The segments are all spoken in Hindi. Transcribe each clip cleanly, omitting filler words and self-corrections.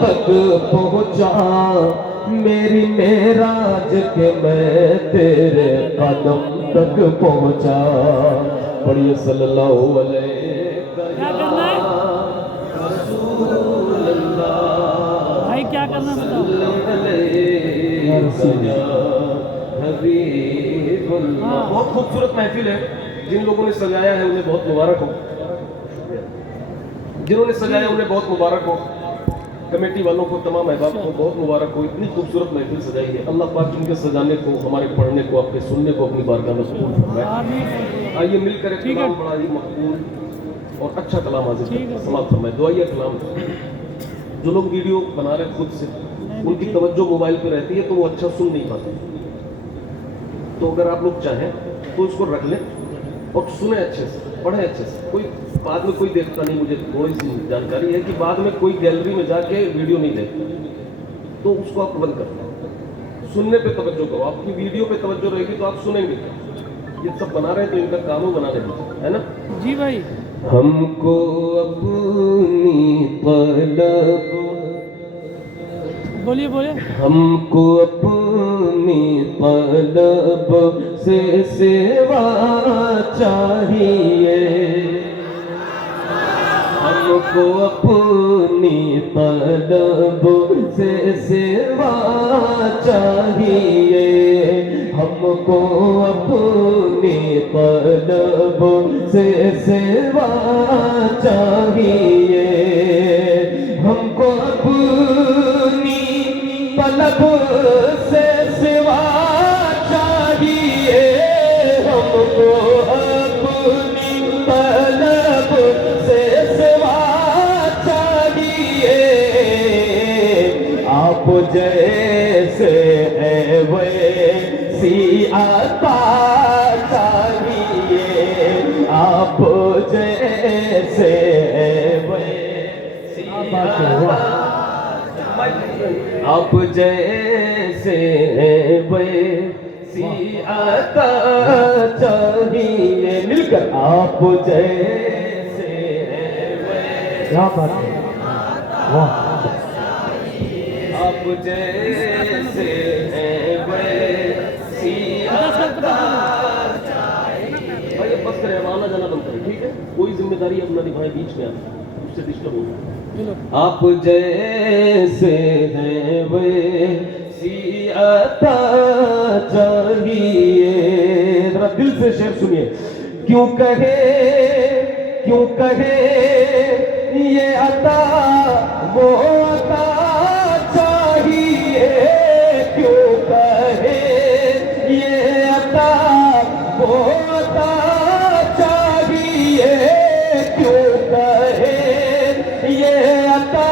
तक पहुँचा, मेरी मेराज के मैं तेरे कदम तक पहुँचा। पढ़िए सल्लल्लाहु अलैहि क्या करना है भाई, क्या करना है बताओ। हाँ। बहुत खूबसूरत महफिल है। जिन लोगों ने सजाया है उन्हें बहुत मुबारक हो, जिन्होंने सजाया उन्हें बहुत मुबारक हो, कमेटी वालों को, तमाम अहबाब को बहुत मुबारक हो। इतनी खूबसूरत महफिल सजाई है। अल्लाह पाक इनके सजाने को, हमारे पढ़ने को, आपके सुनने को अपनी बारगाह में कबूल फरमाए। आइए मिलकर एक कलाम बड़ा ही मकबूल और अच्छा कलाम हाजिर समाप्त फरमाए। दुआइया कलाम। जो लोग वीडियो बना रहे खुद से, उनकी तवज्जो मोबाइल पे रहती है तो वो अच्छा सुन नहीं पाते। तो अगर आप लोग चाहें तो इसको रख लें और सुने अच्छे से, पढ़े अच्छे से। कोई बाद में कोई देखता नहीं। मुझे थोड़ी सी जानकारी है कि बाद में कोई गैलरी में जाके वीडियो नहीं देखता, तो उसको आप बंद कर दो। सुनने पे तवज्जो करो। आपकी वीडियो पे तवज्जो रहेगी तो आप सुनेंगे। ये सब बना रहे हैं तो इनका काम ही बनाने दीजिए, है ना जी भाई। हमको अपनी तलब, बोलिए बोलिए। हमको अपनी तलब से सेवा चाहिए, हमको अपनी तलब से सेवा चाहिए, हमको अपनी तलब से सेवा चाहिए, हमको अपनी तलब से सेवा चाहिए, हमको अपनी तलब से सेवा चाहिए, आप जैसे है वैसी आता चाहिए, आप जैसे है वैसी आप जैसे वैसी आता चाहिए। मिलकर आप जैसे क्या बात है, वाह। आप जैसे वैसी आता चाहिए। भाई अब बस करें, अब आना जाना बंद करें, ठीक है। कोई जिम्मेदारी अब ना निभाएं बीच में, आप उससे डिस्टर्ब हो जाए। आप जैसे हैं वैसी आता चाहिए। जरा दिल से शेर सुनिए। क्यों कहे ये अता वो अता चाहिए, क्यों कहे ये अता वो अता चाहिए, क्यों कहे ये अता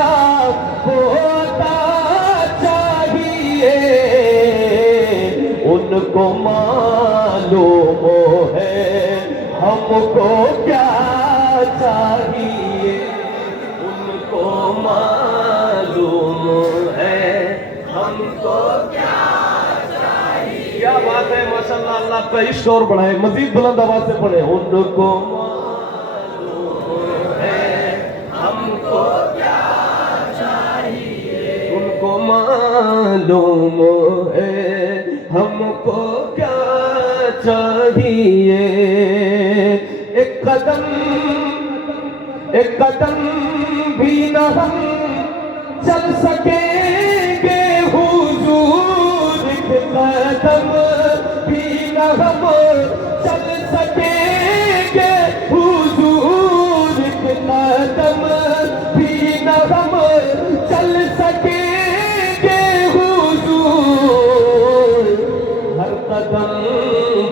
वो अता चाहिए, उनको मालूम है हमको क्या चाहिए, उनको मालूम है हमको क्या चाहिए। क्या बात है, माशाल्लाह। अल्लाह आपका इश्क और बढ़ाए, मजीद बुलंद आवाज से पढ़े। उनको मालूम है हमको क्या चाहिए, एक कदम भी न हम चल सकेंगे हुजूर, एक कदम भी न हम चल सकेंगे हुजूर, एक कदम भी न हम चल सकेंगे हुजूर, हर कदम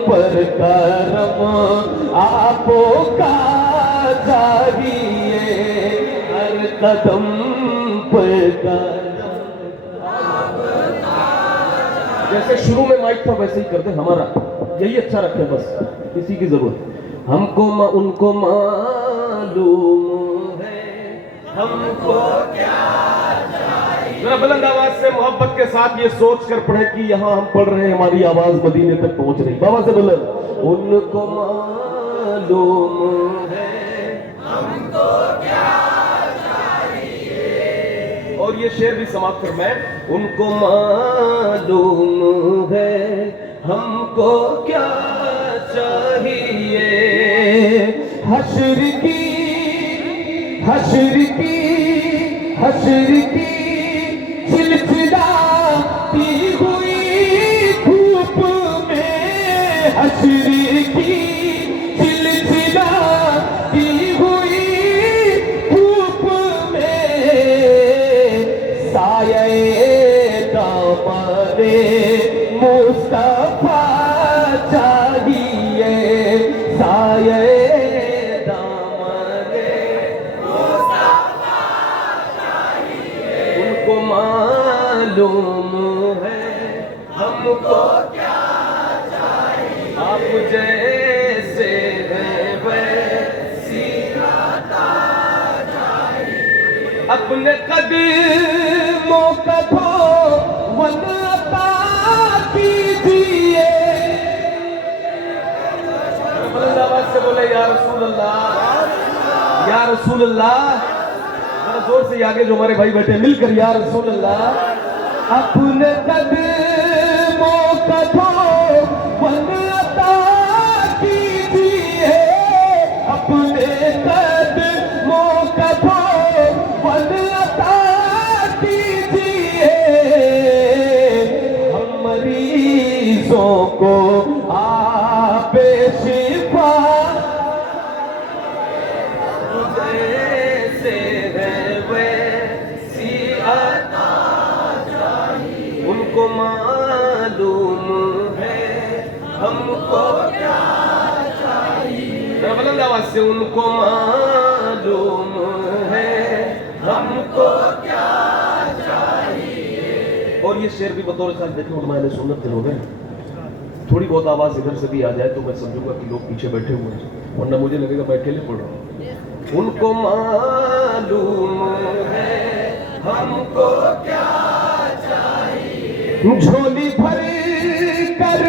पर करम आपका चाहिए, हर कदम पर करम आपका। जैसे शुरू में माइक था वैसे ही करते, हमारा यही अच्छा रखे, बस किसी की जरूरत। हमको उनको मालूम है हमको क्या चाहिए। जरा बुलंद आवाज से मोहब्बत के साथ ये सोच कर पढ़े कि यहाँ हम पढ़ रहे हैं, हमारी आवाज मदीने तक पहुंच रही। बाबा से बुलंद, उनको मालूम है हमको क्या चाहिए। और और ये शेर भी समाप्त फरमाए, उनको मालूम है हमको क्या चाहिए, हश्र की चिलचिलाती हुई धूप में, हश्र की चिलचिलाती हुई धूप में, साये दामने मुस्तफा चाहिए, साये दामने मुस्तफा चाहिए, उनको मालूम है हमको क्या चाहिए, आप जैसे हैं वैसी अता चाहिए, अपने कदमों का धोवन अता कीजिए, बुलंद आवाज से बोले या रसूल अल्लाह, या रसूल अल्लाह। जरा जोर से आगे जो हमारे भाई बैठे मिलकर या रसूल अल्लाह, अपने कदमों का धोवन अता कीजिए, अपने कदमों का धोवन अता कीजिए, हम मरीजों को आप शिफा जैसे है वैसी अता चाहिए, उनको मालूम है हमको क्या चाहिए, बुलंद आवाज से, उनको मालूम है हमको क्या चाहिए। और ये शेर भी बतौर खास देखने और मैंने सुन्नत दिल हो गए, थोड़ी बहुत आवाज इधर से भी आ जाए तो मैं समझूंगा कि लोग पीछे बैठे हुए हैं, वरना मुझे लगेगा मैं अकेले पढ़ रहा हूँ। उनको मालूम है हमको क्या चाहिए, झोली भर कर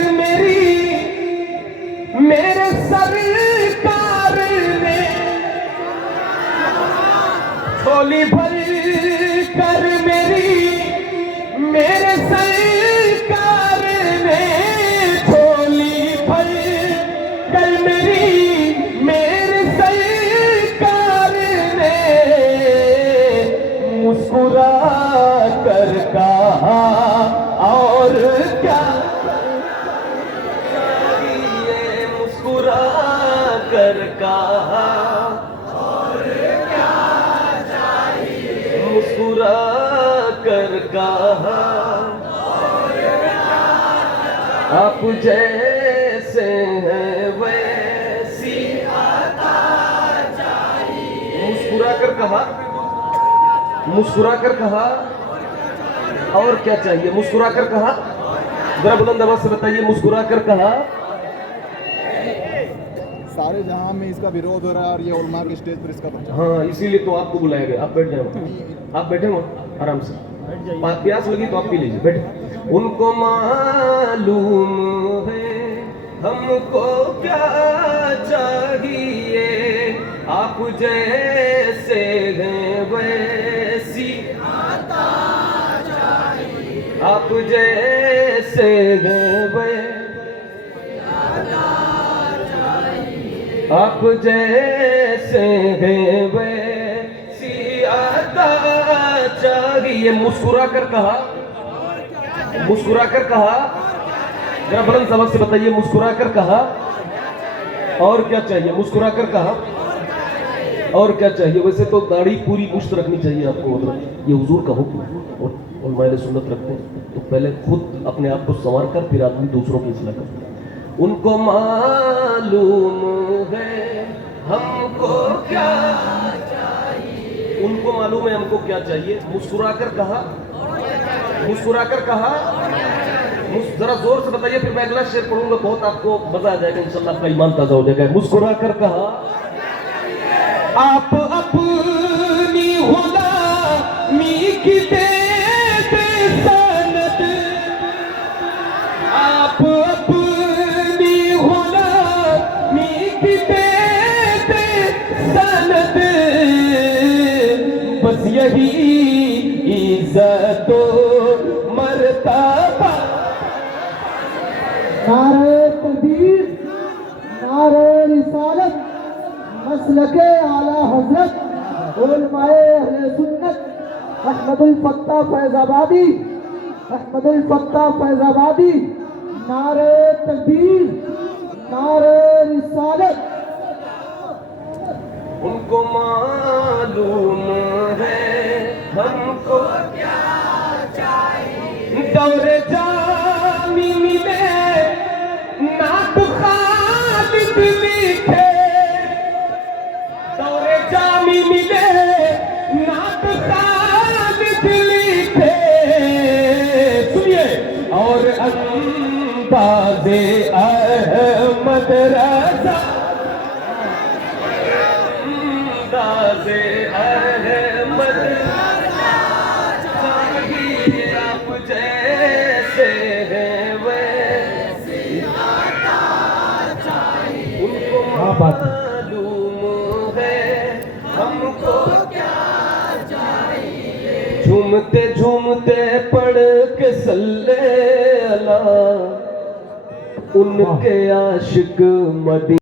मेरे सरकार ने, झोली भर कर मेरे सरकार ने, झोली भर कर मेरे सरकार ने, मुस्कुरा कर कहा और क्या चाहिए, मुस्कुरा कर कहा और क्या चाहिए, मुस्कुरा कर कहा और क्या चाहिए, आप जैसे हैं वैसी अता चाहिए, मुस्कुरा कर कहा, मुस्कुरा कर कहा और क्या चाहिए, मुस्कुरा कर कहा, जरा बुलंद आवाज से बताइए, मुस्कुरा कर कहा। सारे जहां में इसका विरोध हो रहा है और ये उलमा के स्टेज पर इसका बच्चा, हाँ इसीलिए तो आपको बुलाया गया, आप बैठ जाओ, आप बैठे हो आराम से, प्यास लगी तो आप पी लीजिए, बैठे। उनको मालूम है हमको क्या चाहिए, आप जैसे हैं वैसी अता चाहिए, आप जैसे हैं आप जैसे हैं वैसी अता चाहिए, मुस्कुरा कर कहा, मुस्कुरा कर कहा, जरा बुलंद आवाज से बताइए, मुस्कुरा कर कहा और क्या चाहिए, मुस्कुरा कर कहा और क्या चाहिए। वैसे तो दाढ़ी पूरी मुश्त रखनी चाहिए आपको, ये हुजूर का हुक्म है और उलमाए सुन्नत रखते हैं, तो पहले खुद अपने आप को संवार कर फिर आदमी दूसरों की इस्लाह करता है। उनको मालूम है हमको क्या चाहिए, उनको मालूम है हमको क्या चाहिए, मुस्कुरा कर कहा, मुस्कुरा कर कहा, जरा जोर से बताइए, फिर मैं अगला शेर पढ़ूंगा, बहुत आपको मजा आ जाएगा इंशाल्लाह, आपका ईमान ताजा हो जाएगा। मुस्कुरा कर कहा, आप अपनी गुलामी की दे सनद, आप अपनी गुलामी की दे सनद, बस यही इज्जत मर्तबा। नारे तकबीर, नारे रिसालत, मसलके आला हजरत उलमाए अहले सुन्नत अहमदुल फत्ता फैजाबादी, अहमदुल फत्ता फैजाबादी। नारे तकबीर, नारे रिसालत। उनको मालूम है हमको क्या चाहिए। दौरे जामी मिले नात खालिद लिखे, दौरे जामी मिले नात खालिद लिखे। सुनिए, और अंदाज़े अहमद रज़ा, अंदाज़े अहमद चाहिए आप जैसे हैं वैसे उनको क्या बात है। मालूम है हमको क्या चाहिए। झूमते झूमते पढ़ के सल्ले अला, उनके आशिक मदी